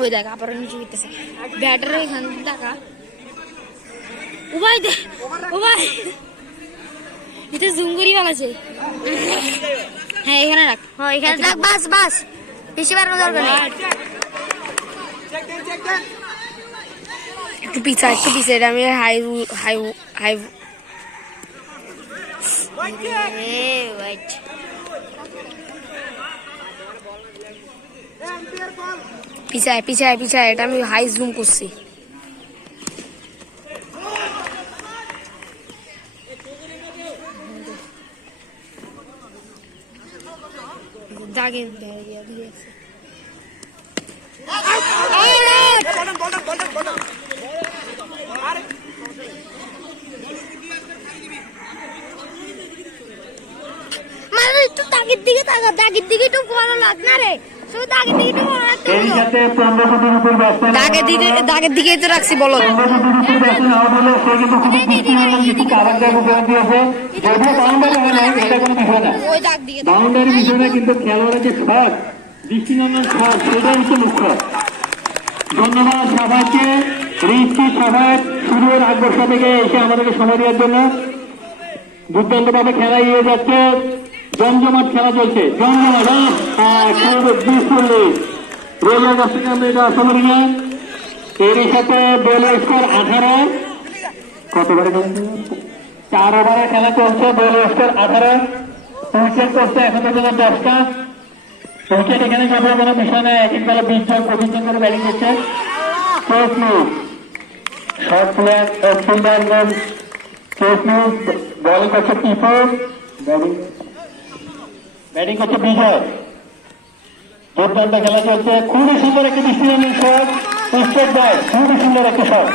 ওই দেখ আবার নিচে দিতেছে ব্যাটারি এখান দেখা উবাই দে উবাই এটা জুঙ্গুরি বানাছে হ্যাঁ এখানে রাখ হ্যাঁ এখানে রাখ বাস বাস বেশি বাড়ানো দরকার নেই একটু পিছা এটা আমি হাই হাই হাই ওয়াইট পিছায় এটা আমি হাই জুম করছি দাগে দিয়েছে মানে একটু দাগের দিকে তাকা দাগের দিকে একটু ভালো লাগ না রে শুধু দাগের দিকে একটু ভালো লাগতো দাগের দিকে তো রাখছি বলো ওই দাগ দিকে বাউন্ডারি বিষয় না কিন্তু খেলোয়াড়ের যে শট দৃষ্টিনন্দন শট সেটাই হচ্ছে মুখ্য ধন্যবাদ সবাইকে রিচি সবাই শুরুর আগ বর্ষা থেকে এসে আমাদেরকে সময় দেওয়ার জন্য দুর্দান্ত ভাবে খেলা এগিয়ে যাচ্ছে জমজমাট খেলা চলছে জমজমাট রেলের কাছ থেকে আমরা এটা আশা করি না এরই সাথে বেলের স্কোর 18 কত ওভারে 4 ওভারে খেলা চলছে বেলের স্কোর 18 উইকেট করছে এখন পর্যন্ত 10টা উইকেট এখানে যাবার কোনো বিষয় নেই এক বেলা 20 জন 25 জন করে ব্যাটিং করছে শর্ট প্লেয়ার ফিল্ডার বলিং করছে টিপো ব্যাটিং করছে বিজয় দুর্দান্ত খেলা চলছে খুবই সুন্দর একটি দৃষ্টিনন্দন শট স্টেট ব্যাট খুবই সুন্দর একটি শট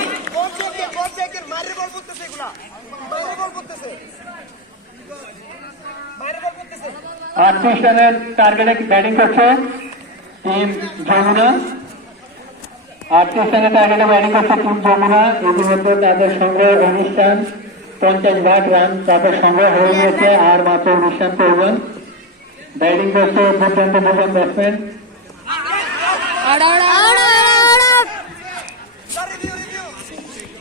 38 রানের টার্গেটে ব্যাটিং করছে টিম যমুনা 38 রানের টার্গেটে ব্যাটিং করছে টিম যমুনা ইতিমধ্যে তাদের সংগ্রহ অনুষ্ঠান 50 রান তাদের সংগ্রহ হয়ে গেছে আর মাত্র অনুষ্ঠান করবেন ব্যাটিং করছে দুর্দান্ত ব্যাটসম্যান